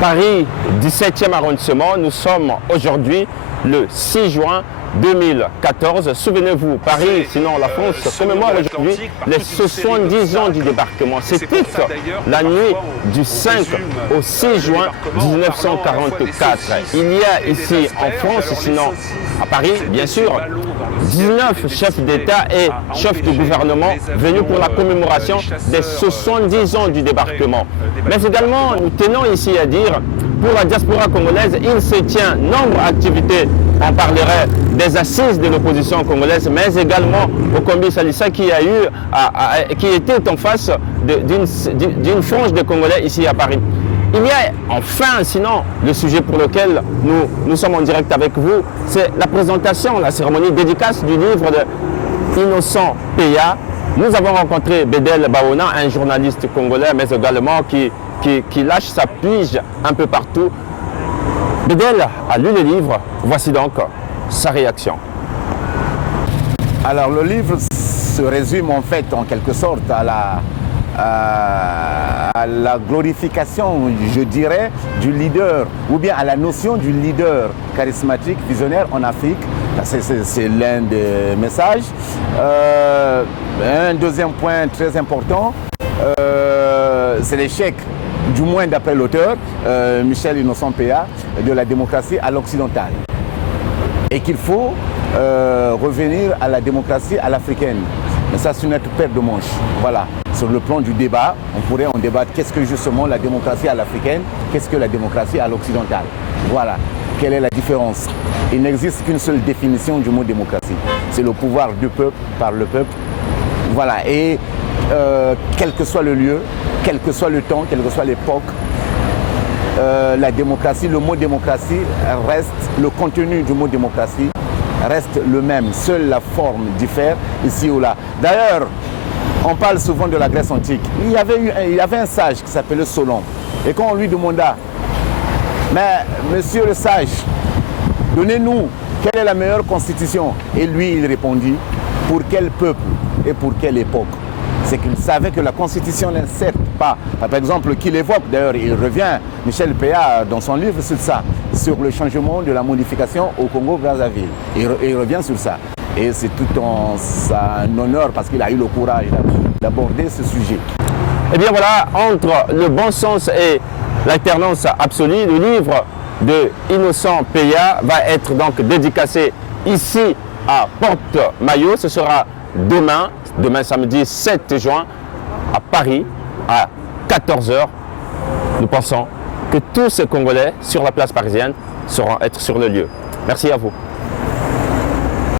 Paris, 17e arrondissement, nous sommes aujourd'hui le 6 juin 2014. Souvenez-vous, Paris, sinon la France, commémore aujourd'hui les 70 ans du débarquement. C'était la nuit du 5 au 6 juin 1944. Il y a ici en France, sinon à Paris, bien sûr, 19 chefs d'État et chefs de gouvernement venus pour la commémoration des 70 ans du débarquement. Mais également, nous tenons ici à dire, pour la diaspora congolaise, il se tient nombre d'activités. On parlerait des assises de l'opposition congolaise, mais également au Kombi Salissa qui était en face d'une frange de Congolais ici à Paris. Il y a enfin, sinon, le sujet pour lequel nous sommes en direct avec vous, c'est la présentation, la cérémonie dédicace du livre de Innocent Peya. Nous avons rencontré Bédel Baona, un journaliste congolais, mais également qui lâche sa pige un peu partout. Bédel a lu le livre, voici donc sa réaction. Alors le livre se résume en fait en quelque sorte à la glorification, je dirais, du leader, ou bien à la notion du leader charismatique, visionnaire en Afrique. C'est l'un des messages. Un deuxième point très important, c'est l'échec, du moins d'après l'auteur, Michel Innocent Peya, de la démocratie à l'occidentale. Et qu'il faut revenir à la démocratie à l'africaine. Mais ça, c'est notre paire de manches. Voilà. Sur le plan du débat, on pourrait en débattre. Qu'est-ce que justement la démocratie à l'africaine? Qu'est-ce que la démocratie à l'occidentale? Voilà. Quelle est la différence? Il n'existe qu'une seule définition du mot démocratie. C'est le pouvoir du peuple par le peuple. Voilà. Et quel que soit le lieu, quel que soit le temps, quelle que soit l'époque, la démocratie, le mot démocratie reste, le contenu du mot démocratie reste le même. Seule la forme diffère ici ou là. D'ailleurs, on parle souvent de la Grèce antique. Il y avait un sage qui s'appelait Solon. Et quand on lui demanda, mais monsieur le sage, donnez-nous quelle est la meilleure constitution? Et lui, il répondit, pour quel peuple et pour quelle époque? C'est qu'il savait que la constitution n'est certes pas, par exemple, qu'il évoque, d'ailleurs il revient, Michel Peya, dans son livre sur ça, sur le changement de la modification au Congo-Brazzaville. Il revient sur ça. Et c'est tout un honneur parce qu'il a eu le courage d'aborder ce sujet. Eh bien voilà, entre le bon sens et l'alternance absolue, le livre de Innocent Peya va être donc dédicacé ici à Porte-Maillot. Ce sera demain samedi 7 juin à Paris à 14 h. Nous pensons que tous ces Congolais sur la place parisienne seront être sur le lieu. Merci à vous.